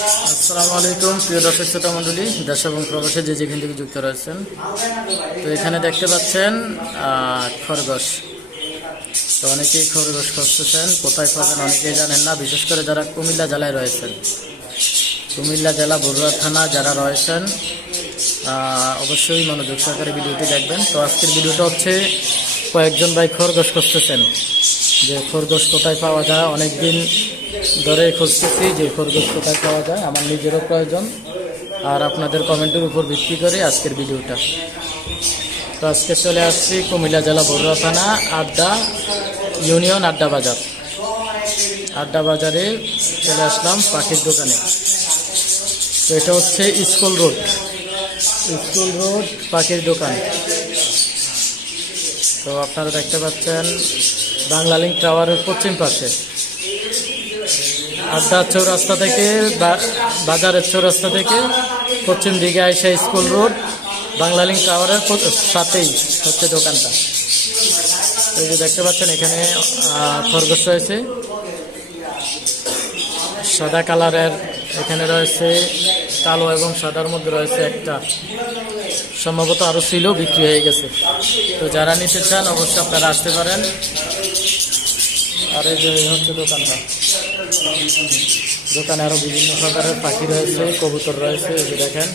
আসসালামু আলাইকুম, প্রিয় দর্শক শ্রোতা মণ্ডলী, দেশ এবং প্রবাসে যে যেখান থেকে যুক্ত রয়েছেন। তো এখানে দেখতে পাচ্ছেন খরগোশ। তো অনেকেই খরগোশ খুঁজতেছেন, কোথায় পাবেন অনেকেই জানেন না, বিশেষ করে যারা কুমিল্লা জেলায় রয়েছেন। কুমিল্লা জেলা বড়ুয়া থানা যারা রয়েছেন অবশ্যই মনোযোগ সহকারে ভিডিওটি দেখবেন। তো আজকের ভিডিওটা হচ্ছে, কয়েকজন ভাই খরগোশ খুঁজতেছেন। যে খরগোশ কোথায় পাওয়া যায় অনেক দিন ধরে খুঁজতেছি যে খরগোশ কোথায় পাওয়া যায়, আমার নিজেরও প্রয়োজন। আর আপনাদের কমেন্টের উপর ভিত্তি করে আজকের ভিডিওটা। তো আজকে চলে আসছি কুমিল্লা জেলা বড়ুয়া থানা, আড্ডা ইউনিয়ন, আড্ডা বাজার। আড্ডা বাজারে চলে আসলাম পাখির দোকানে। তো এটা হচ্ছে স্কুল রোড। স্কুল রোড, পাখির দোকান। তো আপনারা দেখতে পাচ্ছেন বাংলা টাওয়ারের পশ্চিম পাশে। আড্ডা চৌরাস্তা থেকে বাজারের চৌরাস্তা থেকে পশ্চিম দিকে আইসা স্কুল রোড, বাংলা লিঙ্ক টাওয়ারের সাথেই হচ্ছে দোকানটা। এই যে দেখতে পাচ্ছেন, এখানে খরগোশ রয়েছে। সাদা কালারের এখানে রয়েছে, কালো এবং সাদার মধ্যে রয়েছে একটা। সম্ভবত আরও ছিল বিক্রি হয়ে গেছে। তো যারা নিতে চান, অবশ্যই আপনারা আসতে পারেন। আর এই যে হচ্ছে দোকানটা। দোকানে আরও বিভিন্ন প্রকারের পাখি রয়েছে, কবুতর রয়েছে, এই দেখেন।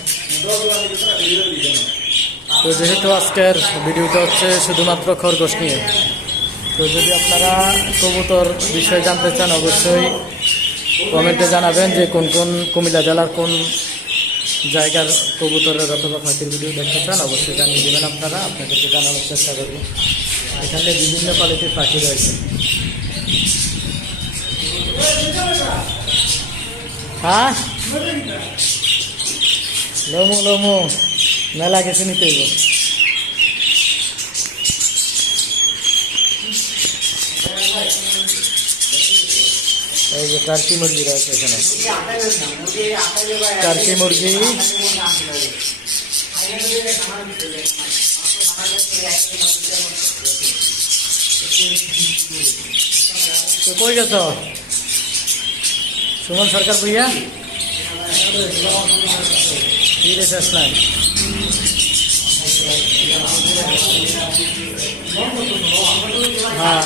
তো যেহেতু আজকের ভিডিওটা হচ্ছে শুধুমাত্র খরগোশ নিয়ে, তো যদি আপনারা কবুতর বিষয়ে জানতে চান, অবশ্যই কমেন্টে জানাবেন যে কোন কোন কুমিল্লা জেলার কোন জায়গার কবুতরের অথবা পাখির ভিডিও দেখতে চান, অবশ্যই জানিয়ে দেবেন আপনারা, আপনাদেরকে জানানোর চেষ্টা করব। এখানে বিভিন্ন কোয়ালিটির পাখি রয়েছে। হ্যাঁ? লমু লমু। মেলা কিছু নিতে এই যে টার্কি মুরগি রয়েছে এখানে। টার্কি মুরগি। কই গেছ? সুমন সরকার ভুইয়া। কি রে শেষ নাই হ্যাঁ।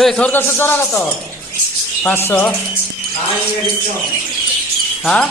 এই খরগোশের জোড়া কত? পাঁচশো। হ্যাঁ?